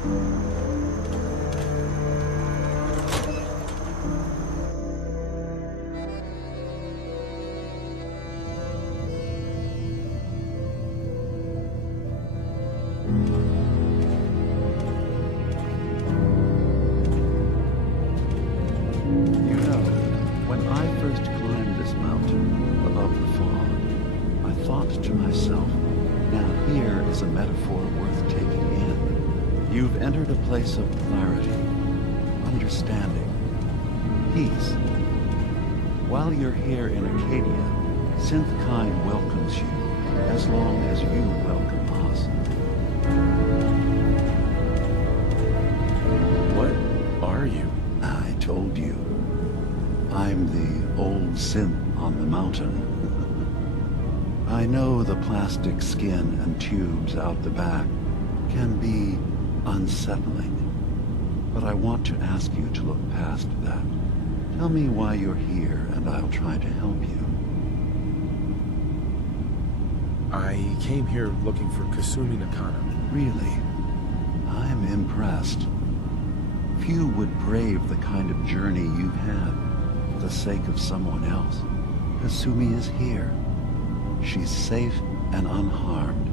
When I first climbed this mountain above the fog, I thought to myself, now here is a metaphor worth taking in. You've entered a place of clarity, understanding, peace. While you're here in Acadia, Synth-kind welcomes you as long as you welcome us. What are you? I told you. I'm the old synth on the mountain. I know the plastic skin and tubes out the back can be unsettling, but I want to ask you to look past that. Tell me why you're here, and I'll try to help you. I came here looking for Kasumi Nakano. Really? I'm impressed. Few would brave the kind of journey you've had for the sake of someone else. Kasumi is here. She's safe and unharmed,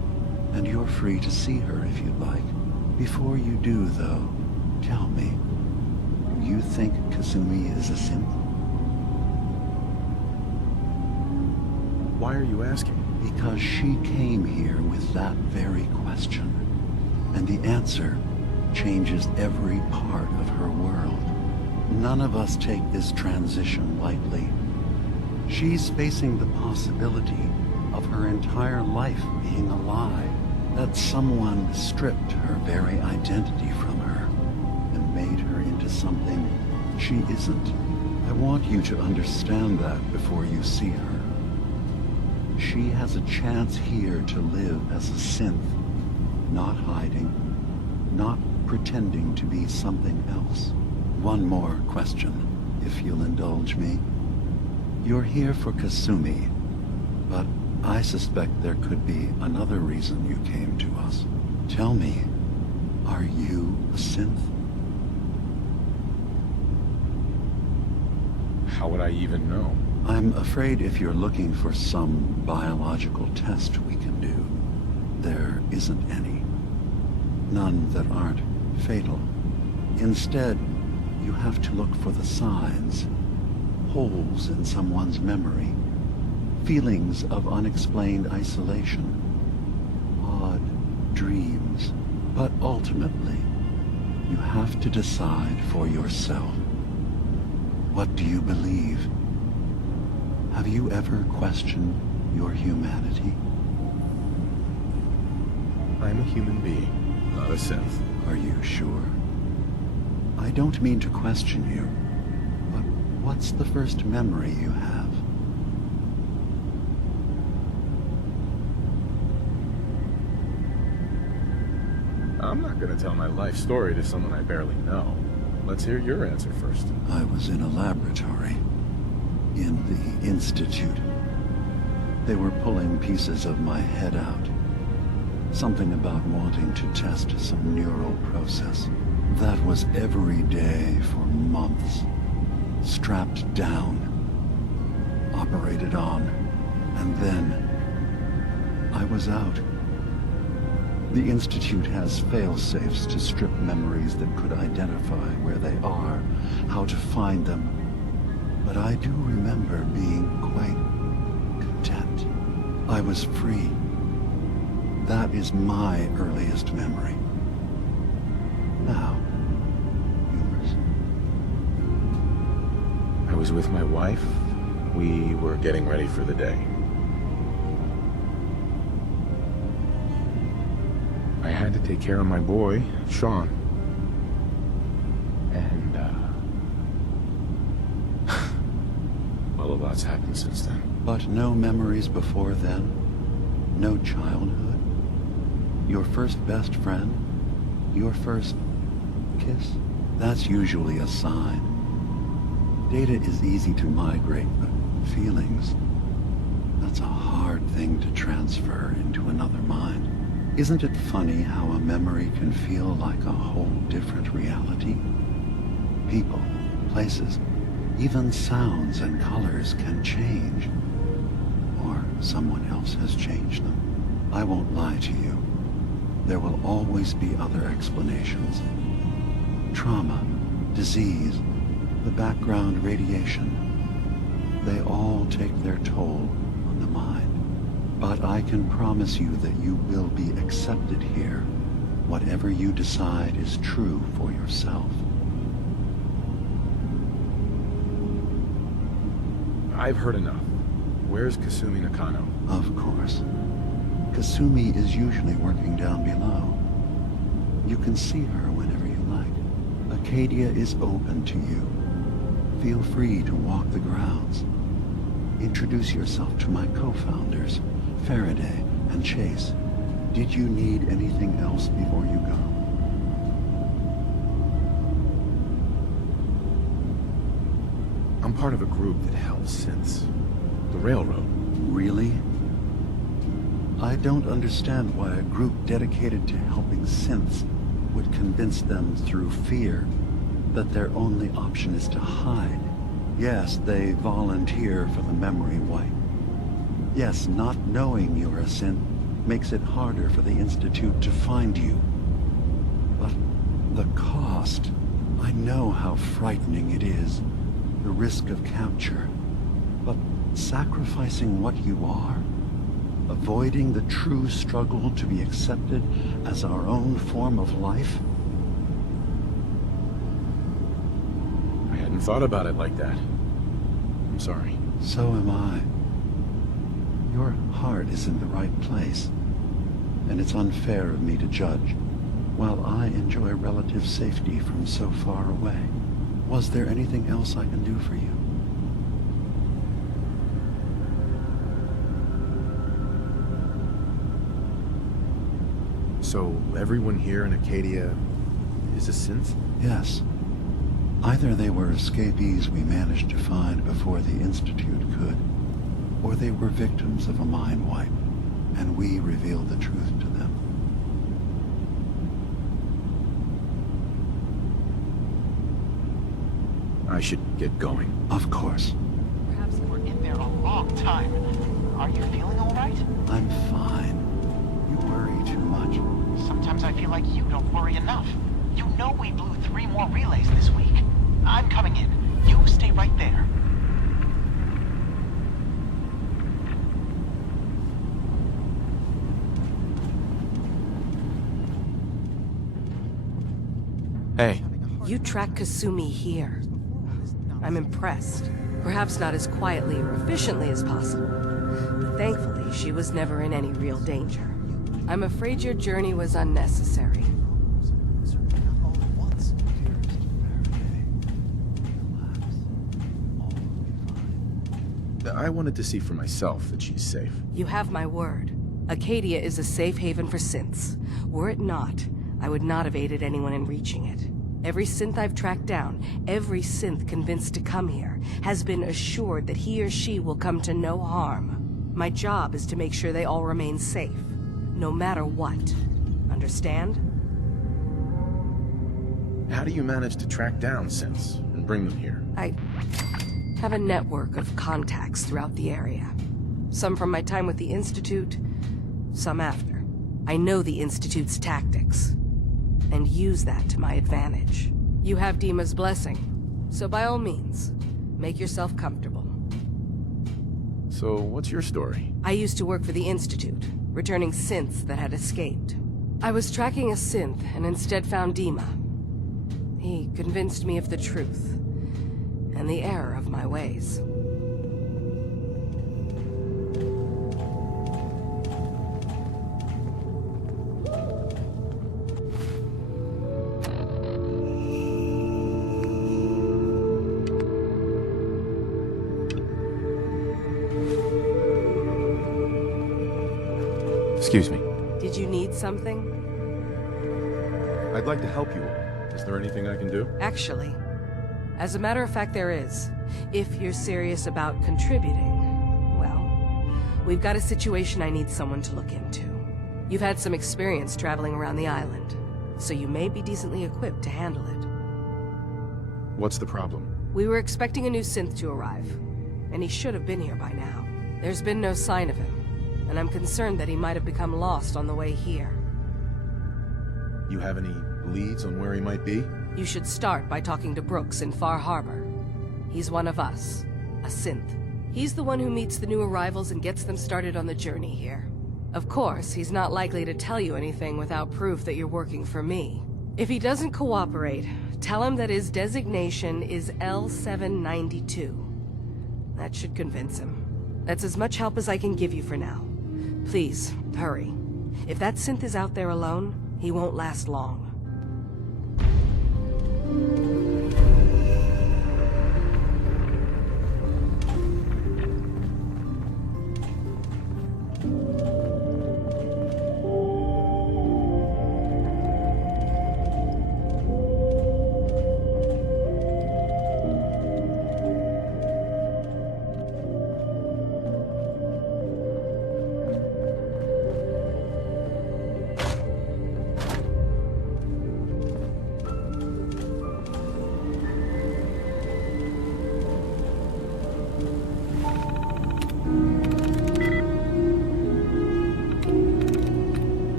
and you're free to see her if you'd like. Before you do, though, tell me, do you think Kasumi is a synth? Why are you asking? Because she came here with that very question, and the answer changes every part of her world. None of us take this transition lightly. She's facing the possibility of her entire life being a lie, that someone stripped her very identity from her and made her into something she isn't. I want you to understand that before you see her. She has a chance here to live as a synth, not hiding, not pretending to be something else. One more question, if you'll indulge me. You're here for Kasumi, but I suspect there could be another reason you came to us. Tell me, are you a synth? How would I even know? I'm afraid if you're looking for some biological test we can do, there isn't any. None that aren't fatal. Instead, you have to look for the signs, holes in someone's memory, feelings of unexplained isolation, odd dreams. But ultimately, you have to decide for yourself. What do you believe? Have you ever questioned your humanity? I'm a human being, not a synth. Are you sure? I don't mean to question you, but what's the first memory you have? I'm not gonna tell my life story to someone I barely know. Let's hear your answer first. I was in a laboratory, in the Institute. They were pulling pieces of my head out. Something about wanting to test some neural process. That was every day for months. Strapped down, operated on, and then I was out. The Institute has fail-safes to strip memories that could identify where they are, how to find them. But I do remember being quite content. I was free. That is my earliest memory. Now, yours. I was with my wife. We were getting ready for the day. I had to take care of my boy, Sean. And, well, a lot's happened since then. But no memories before then? No childhood? Your first best friend? Your first kiss? That's usually a sign. Data is easy to migrate, but feelings, that's a hard thing to transfer into another mind. Isn't it funny how a memory can feel like a whole different reality? People, places, even sounds and colors can change. Or someone else has changed them. I won't lie to you. There will always be other explanations. Trauma, disease, the background radiation. They all take their toll on the mind. But I can promise you that you will be accepted here, whatever you decide is true for yourself. I've heard enough. Where's Kasumi Nakano? Of course. Kasumi is usually working down below. You can see her whenever you like. Acadia is open to you. Feel free to walk the grounds. Introduce yourself to my co-founders, Faraday and Chase. Did you need anything else before you go? I'm part of a group that helps synths. The Railroad. Really? I don't understand why a group dedicated to helping synths would convince them through fear that their only option is to hide. Yes, they volunteer for the memory wipe. Yes, not knowing you're a synth makes it harder for the Institute to find you. But the cost, I know how frightening it is, the risk of capture. But sacrificing what you are, avoiding the true struggle to be accepted as our own form of life? I hadn't thought about it like that. I'm sorry. So am I. Your heart is in the right place, and it's unfair of me to judge, while I enjoy relative safety from so far away. Was there anything else I can do for you? So, everyone here in Acadia is a synth? Yes. Either they were escapees we managed to find before the Institute could, or they were victims of a mind wipe, and we revealed the truth to them. I should get going. Of course. Perhaps you were in there a long time. Are you feeling all right? I'm fine. You worry too much. Sometimes I feel like you don't worry enough. You know we blew 3 more relays this week. I'm coming in. You stay right there. Hey. You tracked Kasumi here. I'm impressed. Perhaps not as quietly or efficiently as possible, but thankfully she was never in any real danger. I'm afraid your journey was unnecessary. I wanted to see for myself that she's safe. You have my word. Acadia is a safe haven for synths. Were it not, I would not have aided anyone in reaching it. Every synth I've tracked down, every synth convinced to come here, has been assured that he or she will come to no harm. My job is to make sure they all remain safe, no matter what. Understand? How do you manage to track down synths and bring them here? I have a network of contacts throughout the area. Some from my time with the Institute, some after. I know the Institute's tactics, and use that to my advantage. You have DiMA's blessing, so by all means, make yourself comfortable. So, what's your story? I used to work for the Institute, returning synths that had escaped. I was tracking a synth and instead found DiMA. He convinced me of the truth, and the error of my ways. Excuse me. Did you need something? I'd like to help you. Is there anything I can do? Actually, as a matter of fact, there is. If you're serious about contributing, well, we've got a situation I need someone to look into. You've had some experience traveling around the island, so you may be decently equipped to handle it. What's the problem? We were expecting a new synth to arrive, and he should have been here by now. There's been no sign of him, and I'm concerned that he might have become lost on the way here. You have any leads on where he might be? You should start by talking to Brooks in Far Harbor. He's one of us, a synth. He's the one who meets the new arrivals and gets them started on the journey here. Of course, he's not likely to tell you anything without proof that you're working for me. If he doesn't cooperate, tell him that his designation is L792. That should convince him. That's as much help as I can give you for now. Please, hurry. If that synth is out there alone, he won't last long.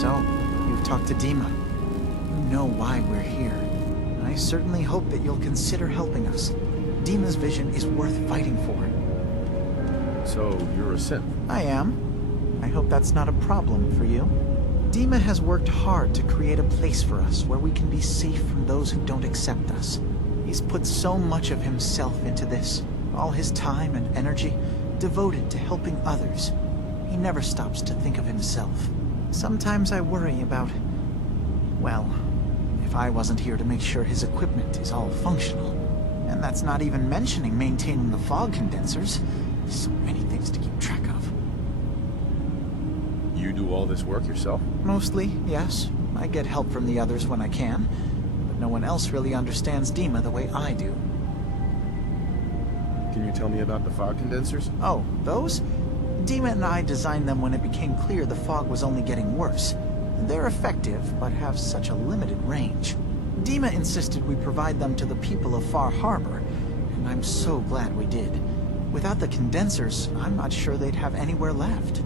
So, you've talked to DiMA. You know why we're here. I certainly hope that you'll consider helping us. DiMA's vision is worth fighting for. So, you're a synth? I am. I hope that's not a problem for you. DiMA has worked hard to create a place for us where we can be safe from those who don't accept us. He's put so much of himself into this, all his time and energy devoted to helping others. He never stops to think of himself. Sometimes I worry about, well, if I wasn't here to make sure his equipment is all functional. And that's not even mentioning maintaining the fog condensers. So many things to keep track of. You do all this work yourself? Mostly, yes. I get help from the others when I can. But no one else really understands DiMA the way I do. Can you tell me about the fog condensers? Oh, those? DiMA and I designed them when it became clear the fog was only getting worse. They're effective, but have such a limited range. DiMA insisted we provide them to the people of Far Harbor, and I'm so glad we did. Without the condensers, I'm not sure they'd have anywhere left.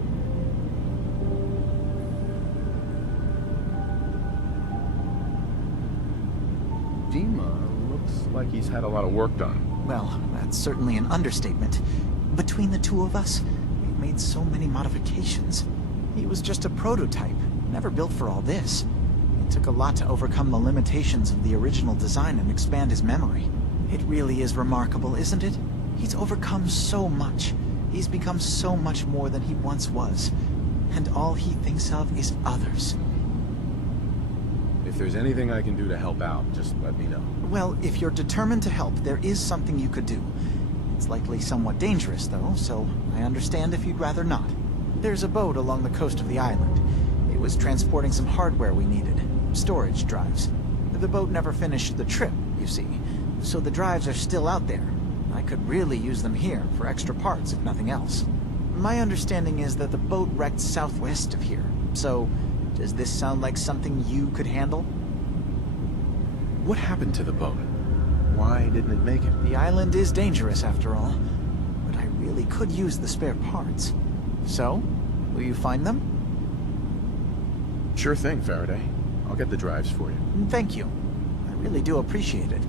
DiMA looks like he's had a lot of work done. Well, that's certainly an understatement. Between the two of us, we've made so many modifications. He was just a prototype, never built for all this. It took a lot to overcome the limitations of the original design and expand his memory. It really is remarkable, isn't it? He's overcome so much. He's become so much more than he once was. And all he thinks of is others. If there's anything I can do to help out, just let me know. Well, if you're determined to help, there is something you could do. It's likely somewhat dangerous, though, so I understand if you'd rather not. There's a boat along the coast of the island. It was transporting some hardware we needed. Storage drives. The boat never finished the trip, you see, so the drives are still out there. I could really use them here for extra parts, if nothing else. My understanding is that the boat wrecked southwest of here, so does this sound like something you could handle? What happened to the boat? Why didn't it make it? The island is dangerous, after all, but I really could use the spare parts. So, will you find them? Sure thing, Faraday. I'll get the drives for you. Thank you. I really do appreciate it.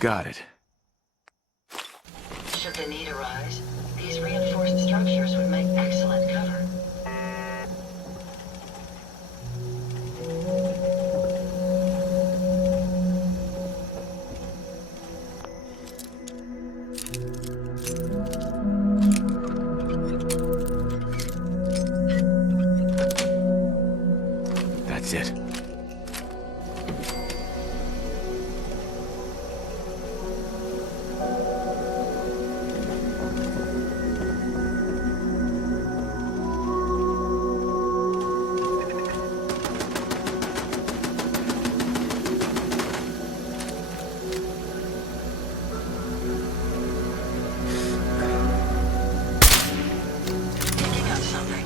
Got it. Should the need arise, these reinforced structures would make excellent cover. That's it. Picking up something.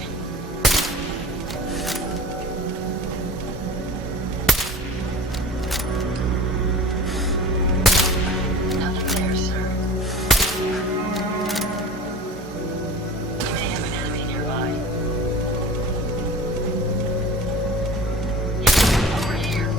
Nothing there, sir. You may have an enemy nearby. Yeah, over here.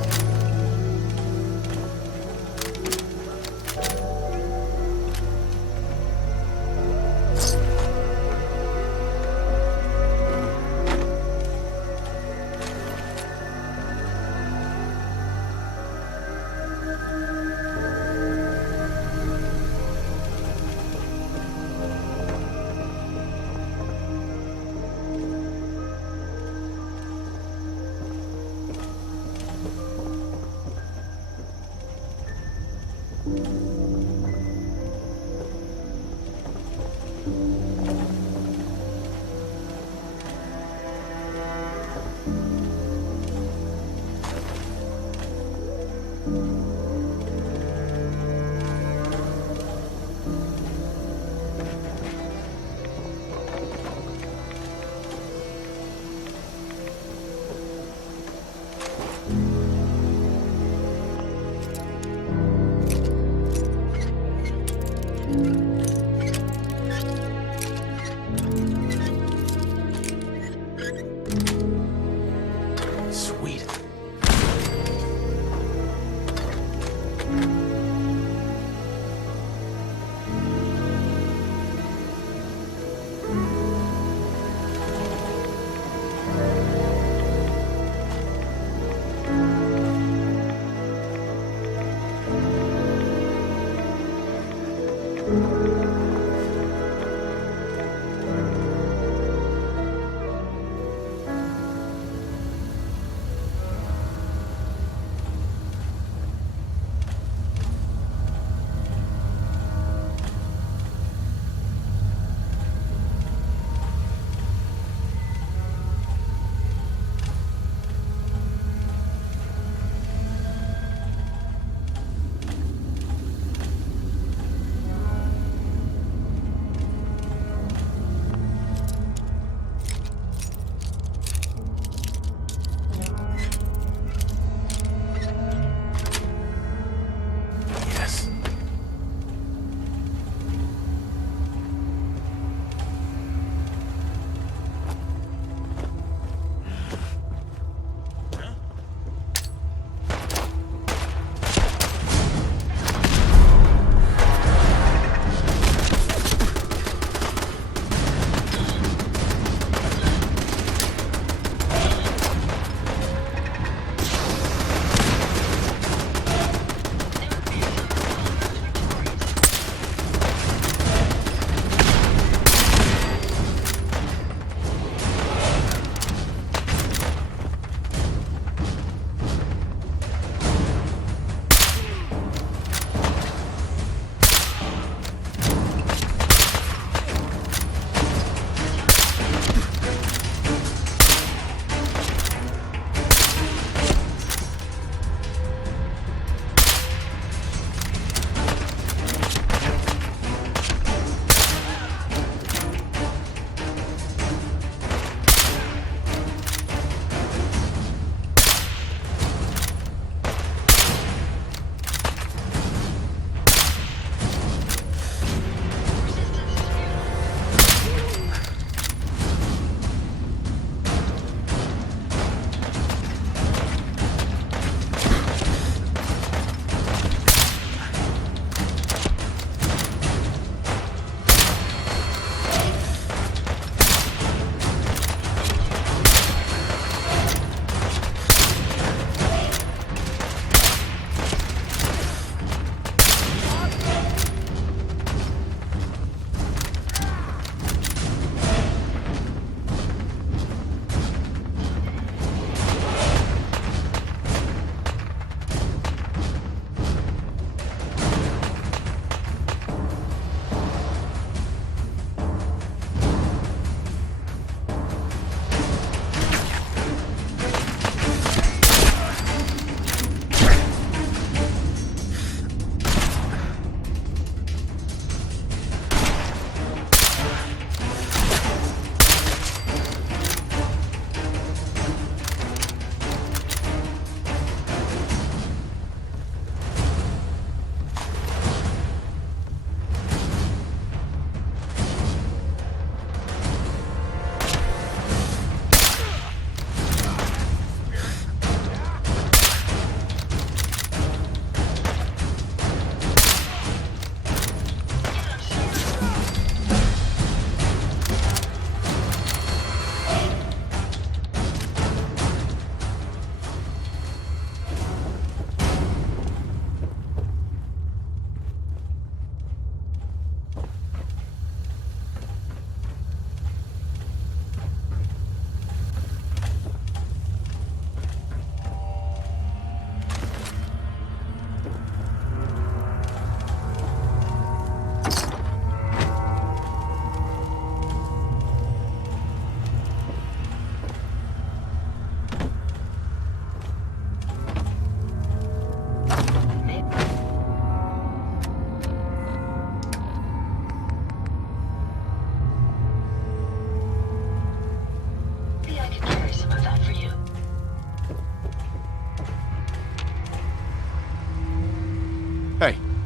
Sweet.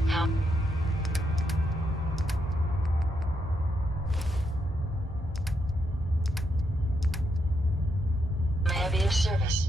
How may I be of service?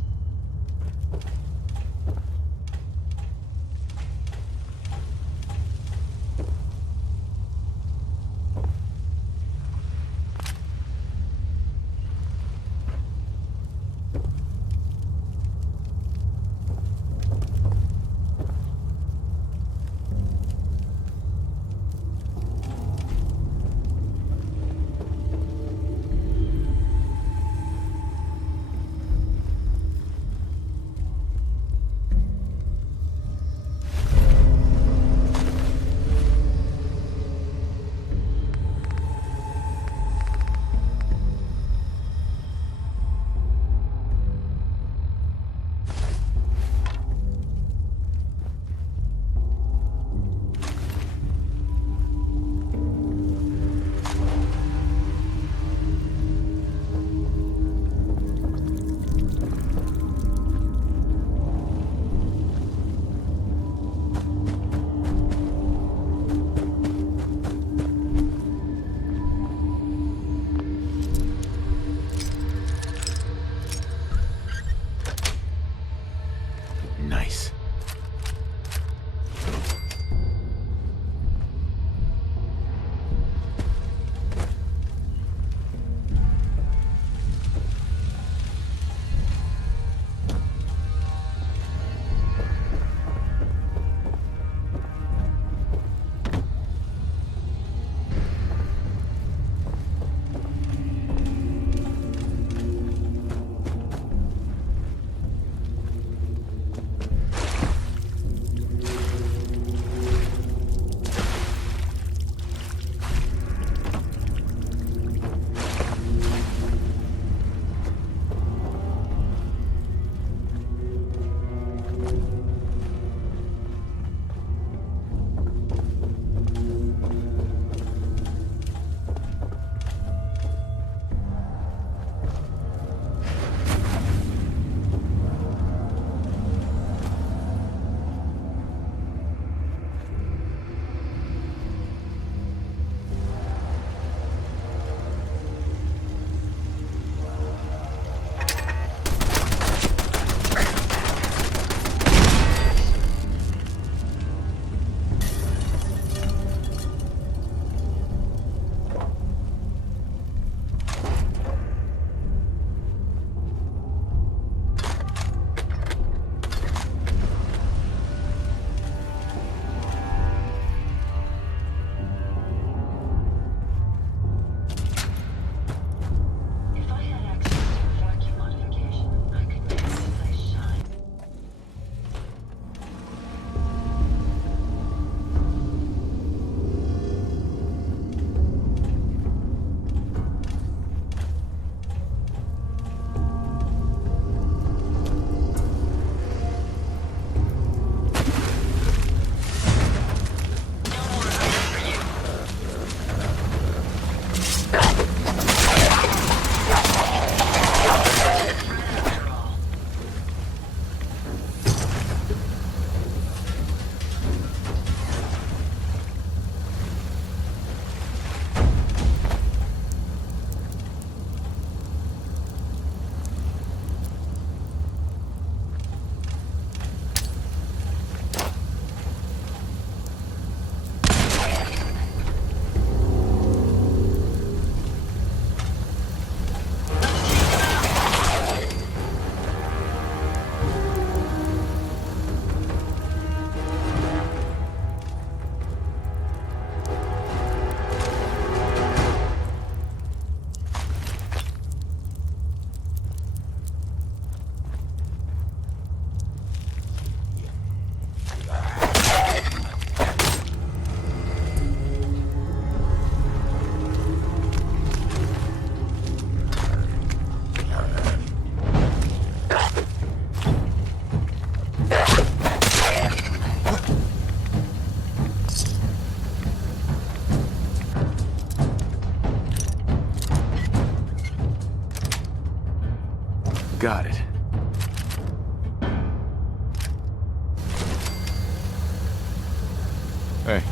Hey.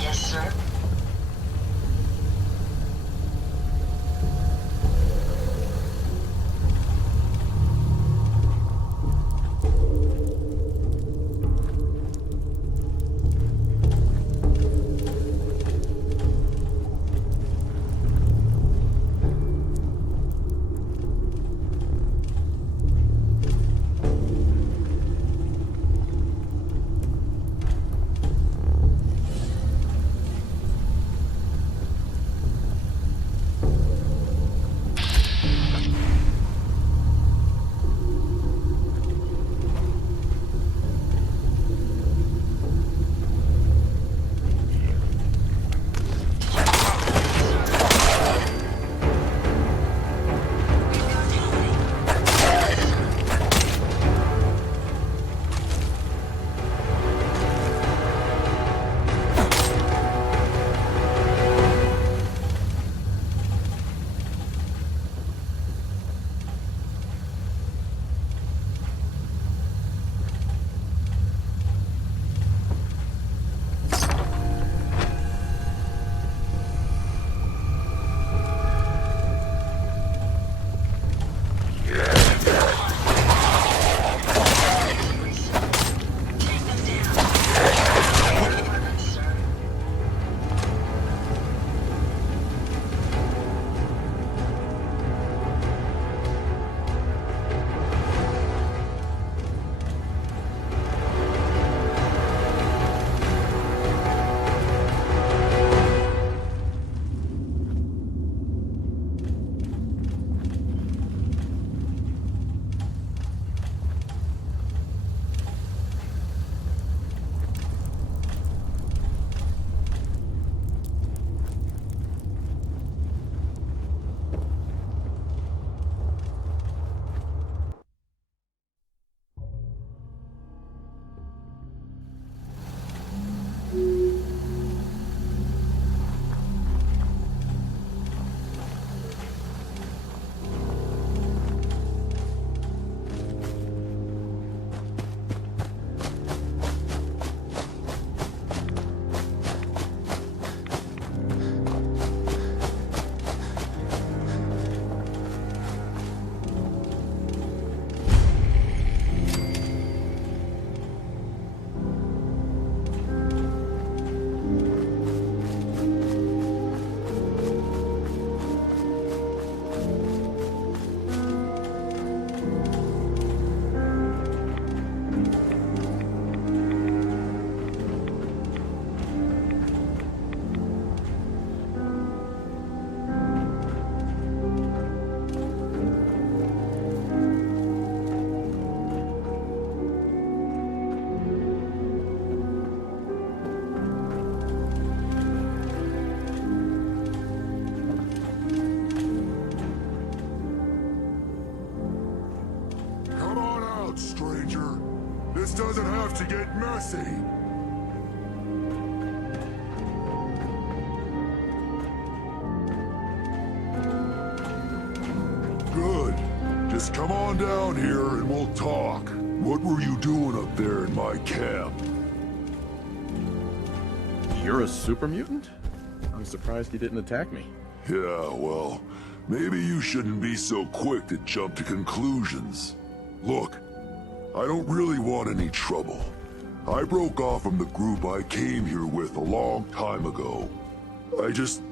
Yes, sir. Stranger. This doesn't have to get messy. Good. Just come on down here and we'll talk. What were you doing up there in my camp? You're a super mutant? I'm surprised you didn't attack me. Yeah, well, maybe you shouldn't be so quick to jump to conclusions. Look, I don't really want any trouble. I broke off from the group I came here with a long time ago. I just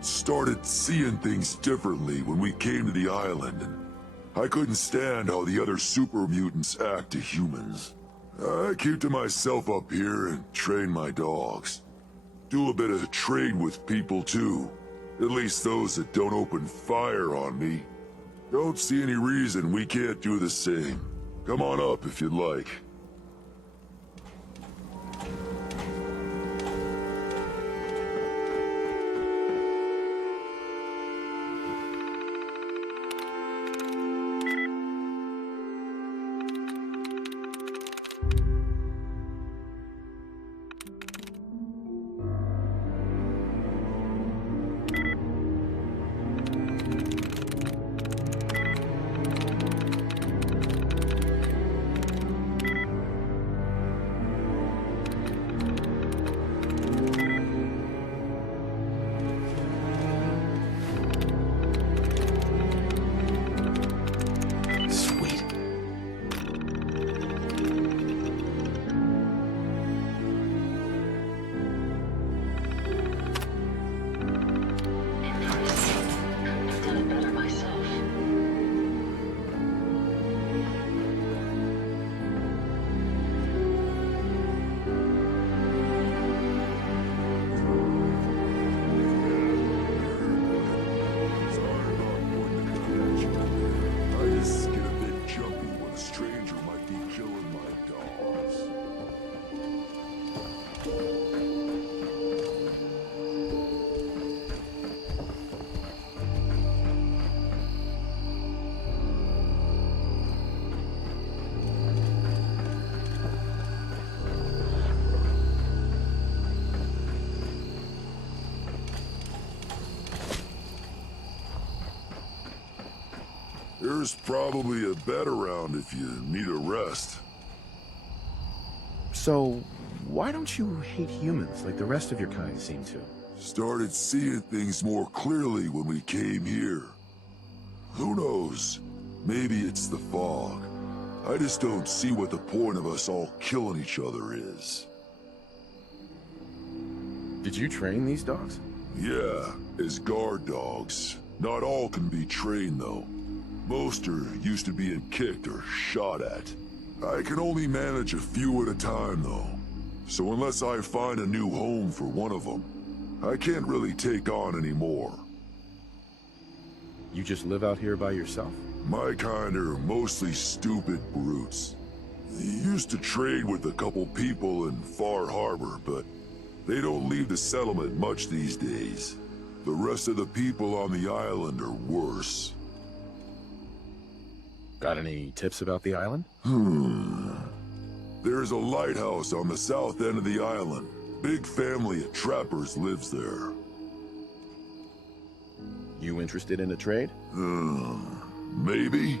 started seeing things differently when we came to the island, and I couldn't stand how the other super mutants act to humans. I keep to myself up here and train my dogs. Do a bit of trade with people too. At least those that don't open fire on me. Don't see any reason we can't do the same. Come on up if you'd like. There's probably a bed around if you need a rest. So, why don't you hate humans like the rest of your kind seem to? Started seeing things more clearly when we came here. Who knows? Maybe it's the fog. I just don't see what the point of us all killing each other is. Did you train these dogs? Yeah, as guard dogs. Not all can be trained, though. Most are used to being kicked or shot at. I can only manage a few at a time, though. So unless I find a new home for one of them, I can't really take on any more. You just live out here by yourself? My kind are mostly stupid brutes. They used to trade with a couple people in Far Harbor, but they don't leave the settlement much these days. The rest of the people on the island are worse. Got any tips about the island? There's a lighthouse on the south end of the island. Big family of trappers lives there. You interested in a trade? Maybe?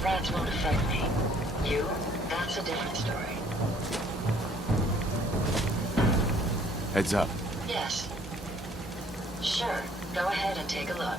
Those rats won't affect me. You? That's a different story. Heads up. Yes. Sure. Go ahead and take a look.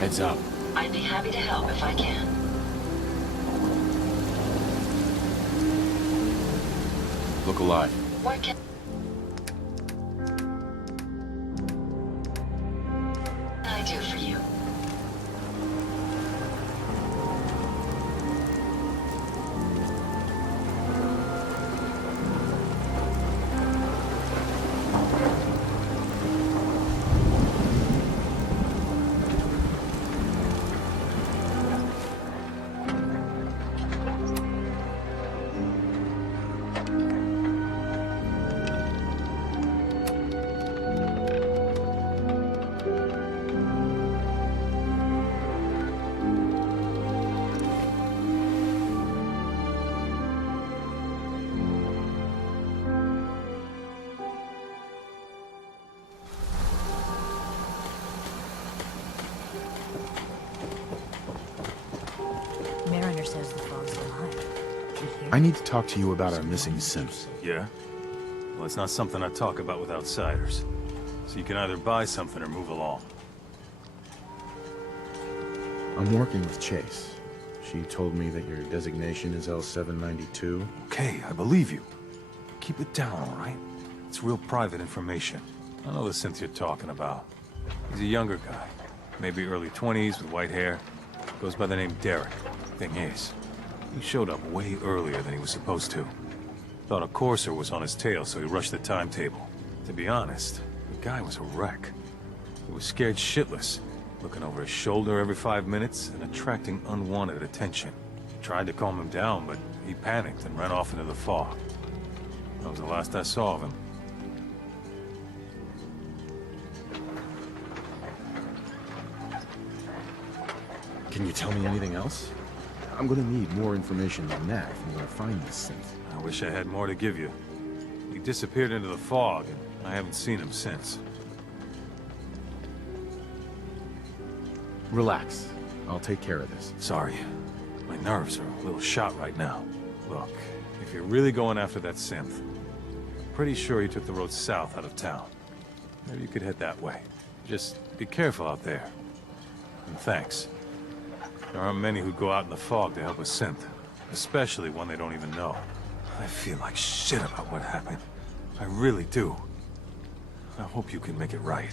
Heads up. I'd be happy to help if I can. Look alive. What can I do for you? Mariner says the fog's alive. Can you hear? I need to talk to you about our missing synth. Yeah? Well, it's not something I talk about with outsiders. So you can either buy something or move along. I'm working with Chase. She told me that your designation is L792. Okay, I believe you. Keep it down, all right? It's real private information. I know the synth you're talking about. He's a younger guy. Maybe early 20s with white hair. Goes by the name Derek. Thing is, he showed up way earlier than he was supposed to. Thought a courser was on his tail, so he rushed the timetable. To be honest, the guy was a wreck. He was scared shitless, looking over his shoulder every 5 minutes and attracting unwanted attention. Tried to calm him down, but he panicked and ran off into the fog. That was the last I saw of him. Can you tell me anything else? I'm gonna need more information than that if I'm gonna find this synth. I wish I had more to give you. He disappeared into the fog, and I haven't seen him since. Relax. I'll take care of this. Sorry. My nerves are a little shot right now. Look, if you're really going after that synth, pretty sure he took the road south out of town. Maybe you could head that way. Just be careful out there. And thanks. There aren't many who go out in the fog to help a synth, especially one they don't even know. I feel like shit about what happened. I really do. I hope you can make it right.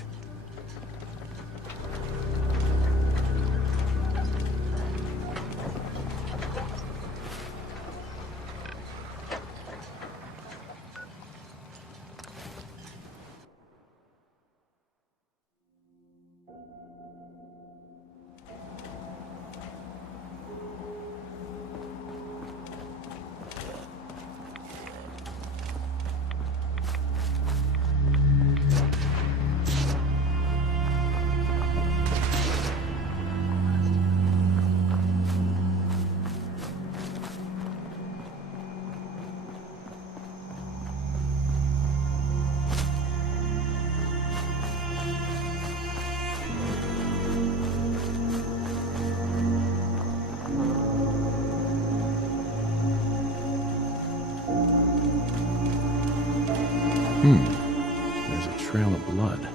There's a trail of blood.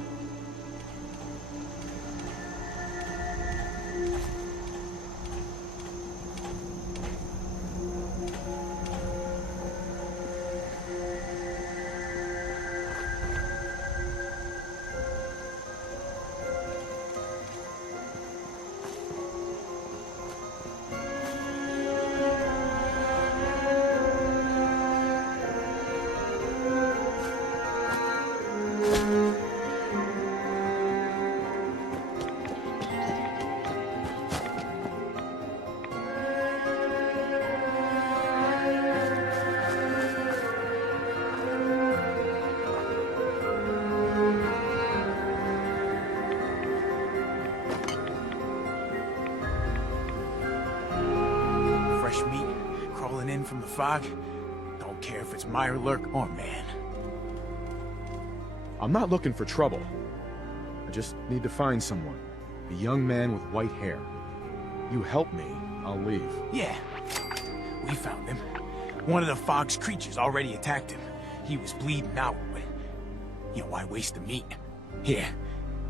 Fresh meat crawling in from the fog. Don't care if it's Mirelurk or man. I'm not looking for trouble. I just need to find someone. A young man with white hair. You help me, I'll leave. Yeah, we found him. One of the fog's creatures already attacked him. He was bleeding out, but... you know, why waste the meat? Here.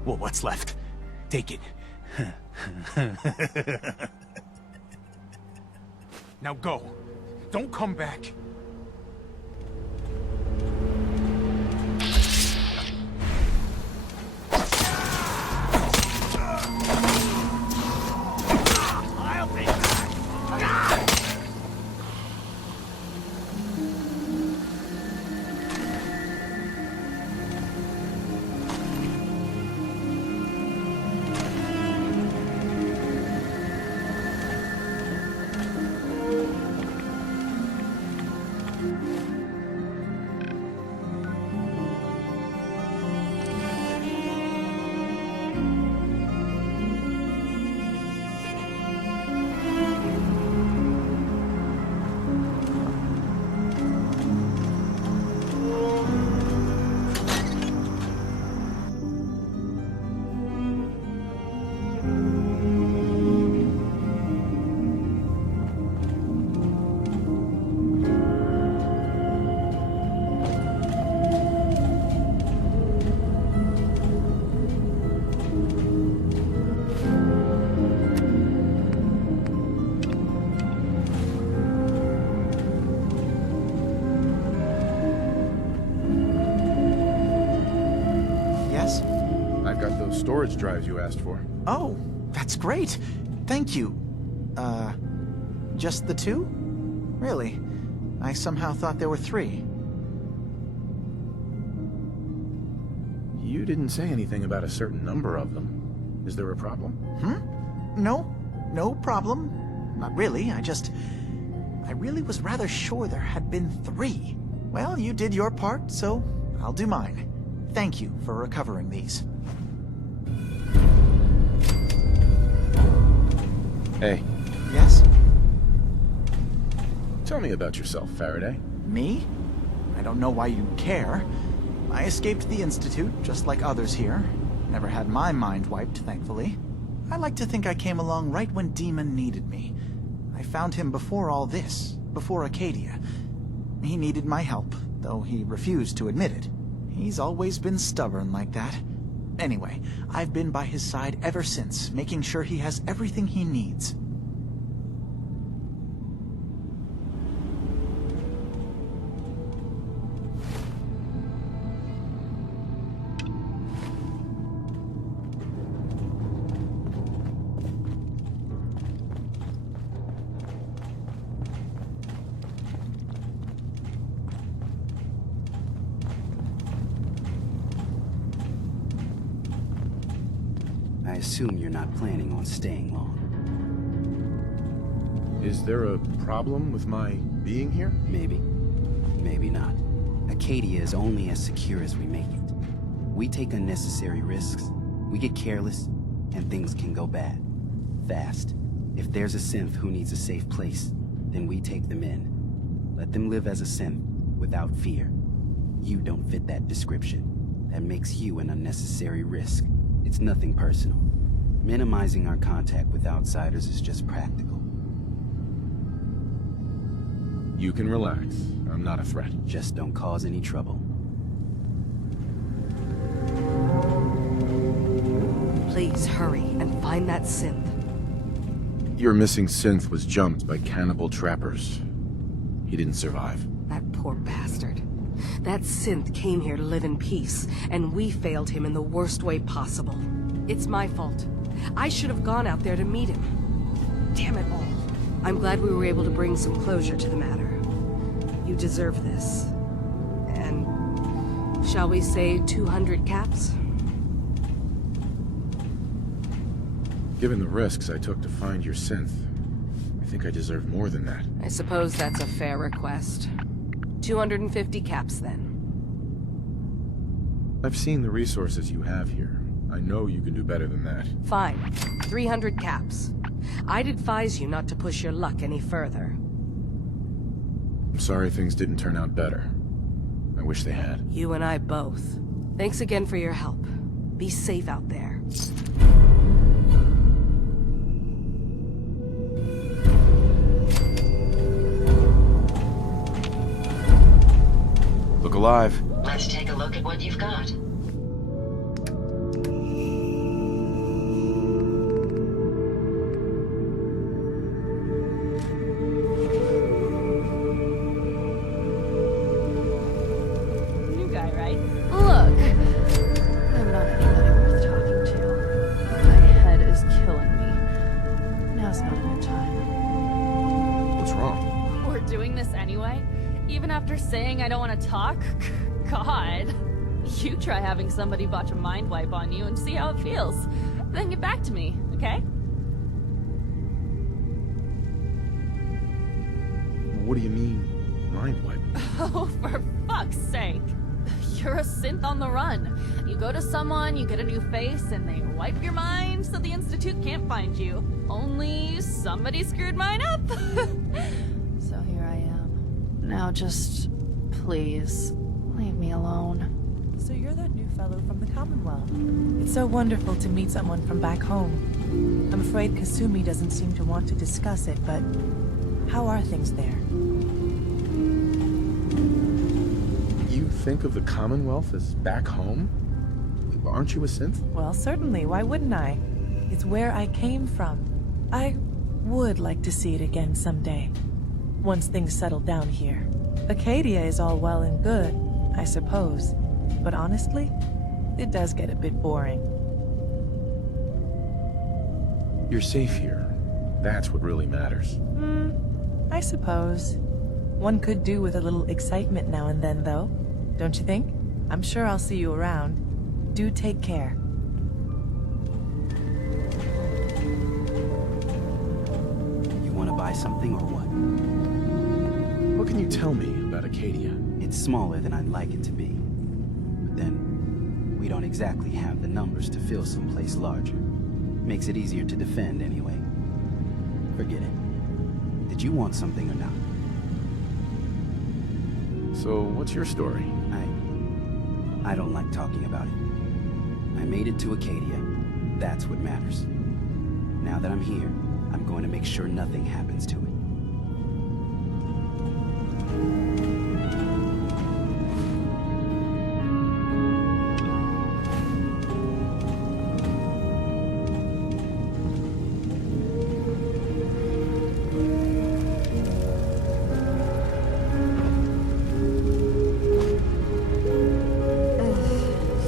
Well, what's left? Take it. Now go. Don't come back. I'll be back. I've got those storage drives you asked for. Oh, that's great. Thank you. Just the two? Really? I somehow thought there were 3. You didn't say anything about a certain number of them. Is there a problem? No problem. Not really, I really was rather sure there had been 3. Well, you did your part, so I'll do mine. Thank you for recovering these. Hey. Yes? Tell me about yourself, Faraday. Me? I don't know why you care. I escaped the Institute, just like others here. Never had my mind wiped, thankfully. I like to think I came along right when DiMA needed me. I found him before all this, before Acadia. He needed my help, though he refused to admit it. He's always been stubborn like that. Anyway, I've been by his side ever since, making sure he has everything he needs. I assume you're not planning on staying long. Is there a problem with my being here? Maybe. Maybe not. Acadia is only as secure as we make it. We take unnecessary risks, we get careless, and things can go bad. Fast. If there's a synth who needs a safe place, then we take them in. Let them live as a synth, without fear. You don't fit that description. That makes you an unnecessary risk. It's nothing personal. Minimizing our contact with outsiders is just practical. You can relax. I'm not a threat. Just don't cause any trouble. Please hurry and find that synth. Your missing synth was jumped by cannibal trappers. He didn't survive. That poor bastard. That synth came here to live in peace, and we failed him in the worst way possible. It's my fault. I should have gone out there to meet him. Damn it all. I'm glad we were able to bring some closure to the matter. You deserve this. And shall we say 200 caps? Given the risks I took to find your synth, I think I deserve more than that. I suppose that's a fair request. 250 caps, then. I've seen the resources you have here. I know you can do better than that. Fine. 300 caps. I'd advise you not to push your luck any further. I'm sorry things didn't turn out better. I wish they had. You and I both. Thanks again for your help. Be safe out there. Look alive. Let's take a look at what you've got. New guy, right? Look, I'm not anybody worth talking to. My head is killing me. Now's not a good time. What's wrong? We're doing this anyway? Even after saying I don't want to talk? God. You try having somebody botch a mind wipe on you and see how it feels. Then get back to me, okay? What do you mean, mind wipe? Oh, for fuck's sake. You're a synth on the run. You go to someone, you get a new face, and they wipe your mind so the Institute can't find you. Only somebody screwed mine up. So here I am. Now just, please, leave me alone. So you're that new fellow from the Commonwealth. It's so wonderful to meet someone from back home. I'm afraid Kasumi doesn't seem to want to discuss it, but how are things there? You think of the Commonwealth as back home? Aren't you a synth? Well, certainly. Why wouldn't I? It's where I came from. I would like to see it again someday. Once things settle down here. Acadia is all well and good, I suppose. But honestly, it does get a bit boring. You're safe here. That's what really matters. I suppose. One could do with a little excitement now and then, though. Don't you think? I'm sure I'll see you around. Do take care. You want to buy something or what? What can you tell me about Acadia? It's smaller than I'd like it to be. But then, we don't exactly have the numbers to fill someplace larger. Makes it easier to defend anyway. Forget it. Did you want something or not? So, what's your story? I don't like talking about it. I made it to Acadia. That's what matters. Now that I'm here, I'm going to make sure nothing happens to it.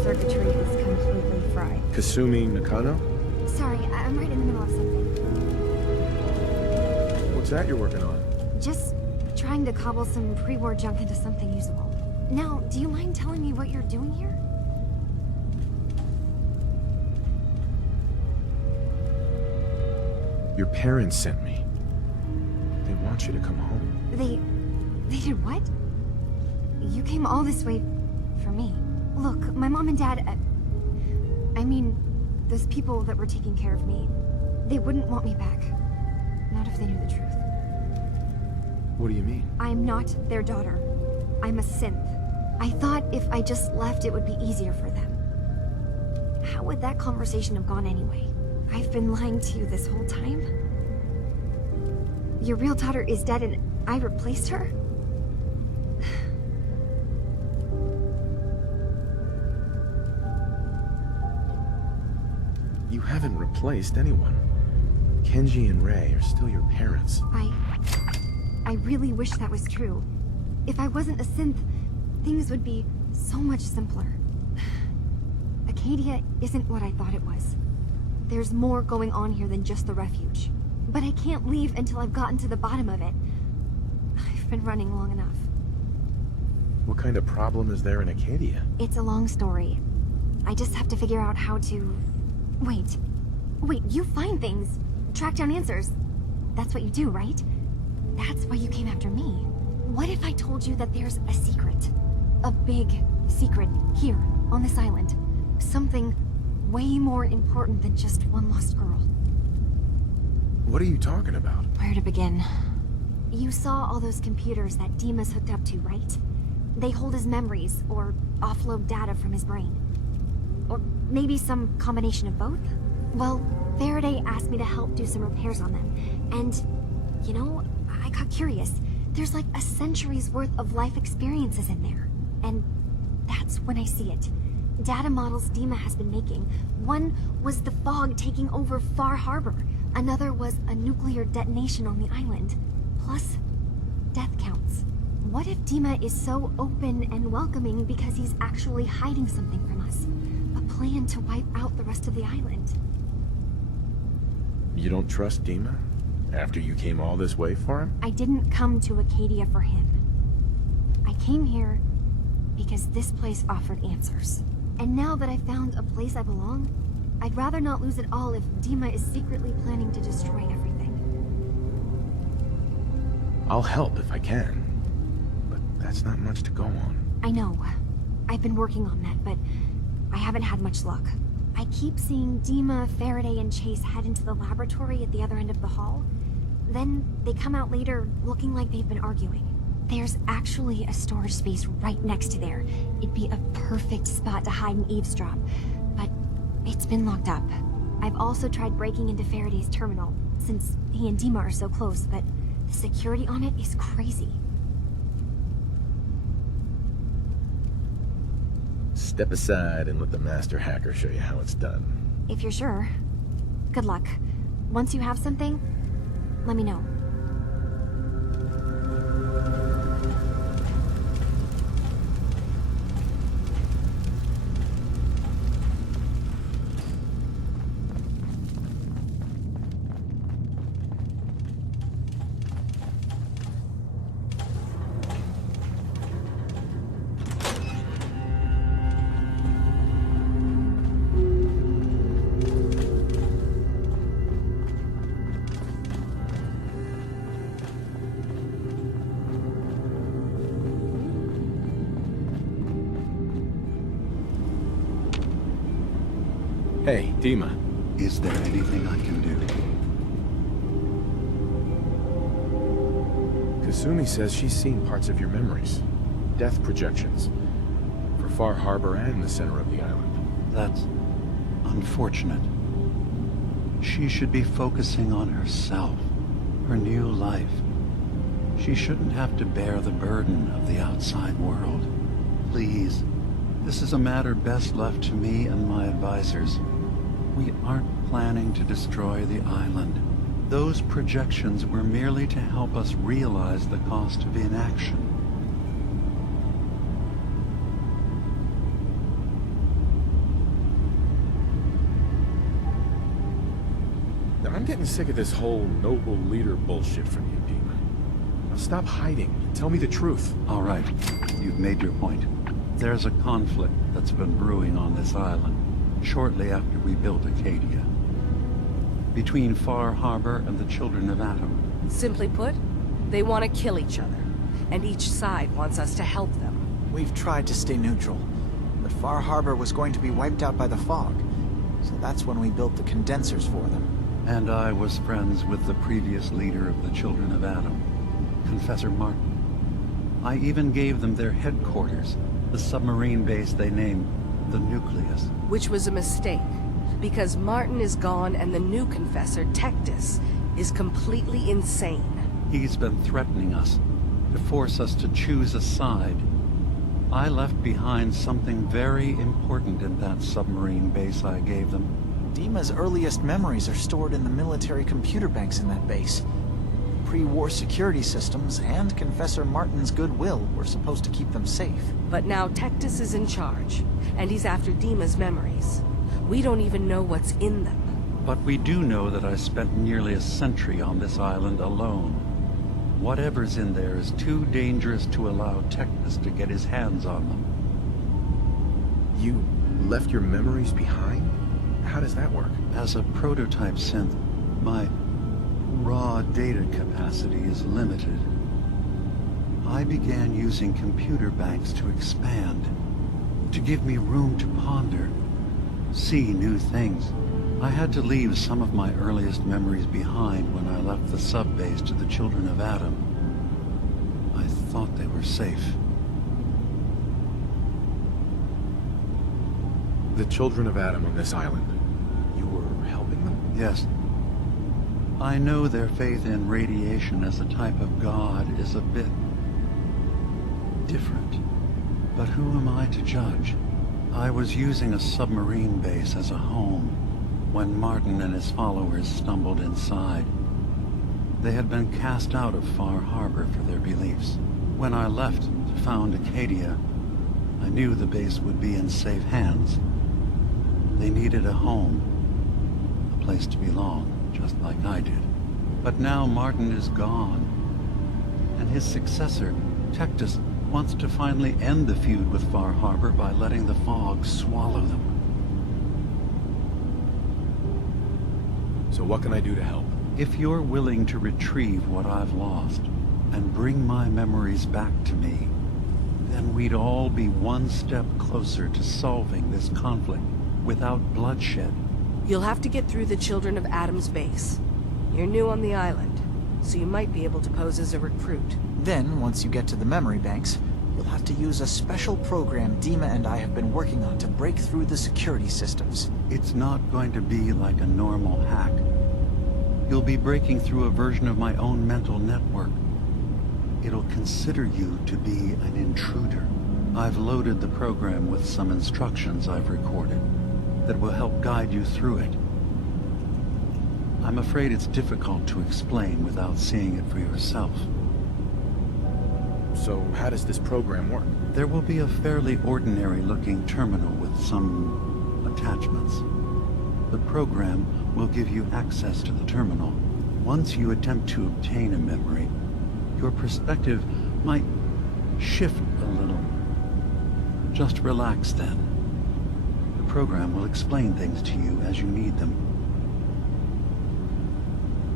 Circuitry is completely fried. Kasumi Nakano? Sorry, I'm right in the middle of something. What's that you're working on? Just trying to cobble some pre-war junk into something usable. Now, do you mind telling me what you're doing here? Your parents sent me. They want you to come home. They did what? You came all this way for me. Look, my mom and dad, I mean, those people that were taking care of me, they wouldn't want me back. Not if they knew the truth. What do you mean? I'm not their daughter. I'm a synth. I thought if I just left, it would be easier for them. How would that conversation have gone anyway? I've been lying to you this whole time? Your real daughter is dead and I replaced her? You haven't replaced anyone. Kenji and Rei are still your parents. I really wish that was true. If I wasn't a synth, things would be so much simpler. Acadia isn't what I thought it was. There's more going on here than just the refuge. But I can't leave until I've gotten to the bottom of it. I've been running long enough. What kind of problem is there in Acadia? It's a long story. I just have to figure out how to... Wait, you find things, track down answers. That's what you do, right? That's why you came after me. What if I told you that there's a secret? A big secret here, on this island. Something way more important than just one lost girl. What are you talking about? Where to begin? You saw all those computers that DiMA's hooked up to, right? They hold his memories, or offload data from his brain. Or maybe some combination of both? Well, Faraday asked me to help do some repairs on them. And, you know, I got curious. There's like a century's worth of life experiences in there. And that's when I see it. Data models DiMA has been making. One was the fog taking over Far Harbor. Another was a nuclear detonation on the island. Plus, death counts. What if DiMA is so open and welcoming because he's actually hiding something from us? A plan to wipe out the rest of the island. You don't trust DiMA? After you came all this way for him? I didn't come to Acadia for him. I came here because this place offered answers. And now that I found a place I belong, I'd rather not lose it all if DiMA is secretly planning to destroy everything. I'll help if I can. But that's not much to go on. I know. I've been working on that, but I haven't had much luck. I keep seeing DiMA, Faraday, and Chase head into the laboratory at the other end of the hall. Then they come out later looking like they've been arguing. There's actually a storage space right next to there. It'd be a perfect spot to hide and eavesdrop, but it's been locked up. I've also tried breaking into Faraday's terminal, since he and DiMA are so close, but the security on it is crazy. Step aside and let the master hacker show you how it's done. If you're sure. Good luck. Once you have something, let me know. Hey, DiMA. Is there anything I can do? Kasumi says she's seen parts of your memories. Death projections. For Far Harbor and the center of the island. That's unfortunate. She should be focusing on herself, her new life. She shouldn't have to bear the burden of the outside world. Please, this is a matter best left to me and my advisors. We aren't planning to destroy the island. Those projections were merely to help us realize the cost of inaction. I'm getting sick of this whole noble leader bullshit from you, DiMA. Now stop hiding and tell me the truth. All right, you've made your point. There's a conflict that's been brewing on this island shortly after we built Acadia. Between Far Harbor and the Children of Atom. Simply put, they want to kill each other, and each side wants us to help them. We've tried to stay neutral, but Far Harbor was going to be wiped out by the fog, so that's when we built the condensers for them. And I was friends with the previous leader of the Children of Atom, Confessor Martin. I even gave them their headquarters, the submarine base they named the Nucleus. Which was a mistake, because Martin is gone and the new Confessor, Tectis, is completely insane. He's been threatening us, to force us to choose a side. I left behind something very important in that submarine base I gave them. DiMA's earliest memories are stored in the military computer banks in that base. Pre-war security systems and Confessor Martin's goodwill were supposed to keep them safe. But now Tectis is in charge, and he's after DiMA's memories. We don't even know what's in them. But we do know that I spent nearly a century on this island alone. Whatever's in there is too dangerous to allow Tectis to get his hands on them. You left your memories behind? How does that work? As a prototype synth, my raw data capacity is limited. I began using computer banks to expand, to give me room to ponder, see new things. I had to leave some of my earliest memories behind when I left the sub-base to the Children of Atom. I thought they were safe. The Children of Atom on this island. You were helping them? Yes. I know their faith in radiation as a type of god is a bit different. But who am I to judge? I was using a submarine base as a home when Martin and his followers stumbled inside. They had been cast out of Far Harbor for their beliefs. When I left to found Acadia, I knew the base would be in safe hands. They needed a home, a place to belong, just like I did. But now Martin is gone, and his successor, Tectis, wants to finally end the feud with Far Harbor by letting the fog swallow them. So what can I do to help? If you're willing to retrieve what I've lost and bring my memories back to me, then we'd all be one step closer to solving this conflict without bloodshed. You'll have to get through the Children of Atom's base. You're new on the island, so you might be able to pose as a recruit. Then, once you get to the memory banks, you'll have to use a special program DiMA and I have been working on to break through the security systems. It's not going to be like a normal hack. You'll be breaking through a version of my own mental network. It'll consider you to be an intruder. I've loaded the program with some instructions I've recorded that will help guide you through it. I'm afraid it's difficult to explain without seeing it for yourself. So how does this program work? There will be a fairly ordinary-looking terminal with some attachments. The program will give you access to the terminal. Once you attempt to obtain a memory, your perspective might shift a little. Just relax then. The program will explain things to you as you need them.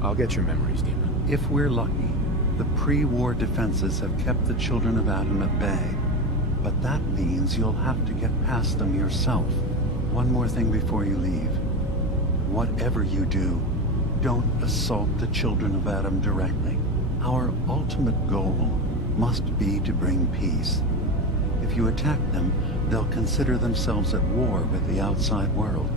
I'll get your memories, DiMA. If we're lucky, the pre-war defenses have kept the Children of Atom at bay. But that means you'll have to get past them yourself. One more thing before you leave. Whatever you do, don't assault the Children of Atom directly. Our ultimate goal must be to bring peace. If you attack them, they'll consider themselves at war with the outside world.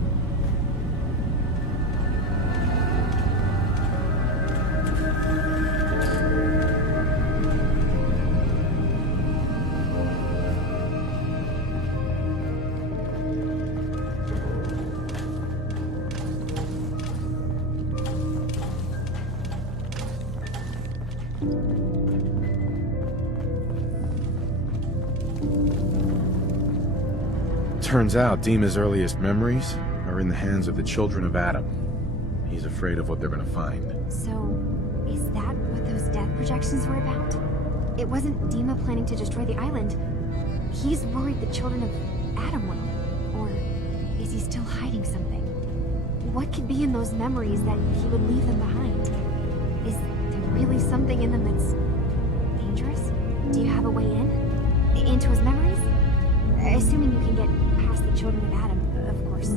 Turns out DiMA's earliest memories are in the hands of the children of Adam. He's afraid of what they're gonna find. So, is that what those death projections were about? It wasn't DiMA planning to destroy the island. He's worried the children of Adam will. Or is he still hiding something? What could be in those memories that he would leave them behind? Is there really something in them that's dangerous? Do you have a way in? Into his memories? Assuming you can get past the children of Adam, of course.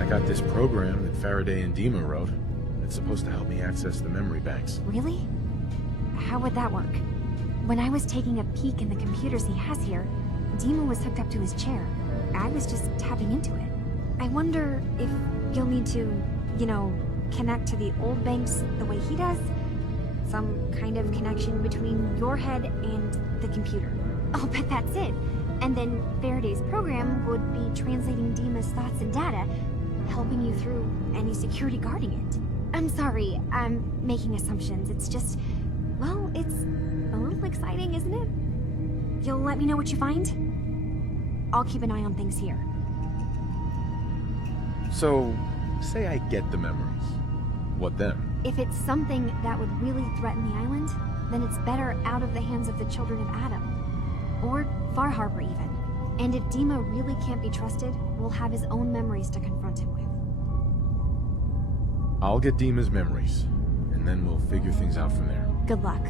I got this program that Faraday and DiMA wrote. It's supposed to help me access the memory banks. Really? How would that work? When I was taking a peek in the computers he has here, DiMA was hooked up to his chair. I was just tapping into it. I wonder if you'll need to, you know, connect to the old banks the way he does? Some kind of connection between your head and the computer. I'll bet that's it. And then Faraday's program would be translating DiMA's thoughts and data, helping you through any security guarding it. I'm sorry, I'm making assumptions. It's just, well, it's a little exciting, isn't it? You'll let me know what you find? I'll keep an eye on things here. So, say I get the memories. What then? If it's something that would really threaten the island, then it's better out of the hands of the children of Adam. Or Far Harbor, even. And if DiMA really can't be trusted, we'll have his own memories to confront him with. I'll get DiMA's memories, and then we'll figure things out from there. Good luck.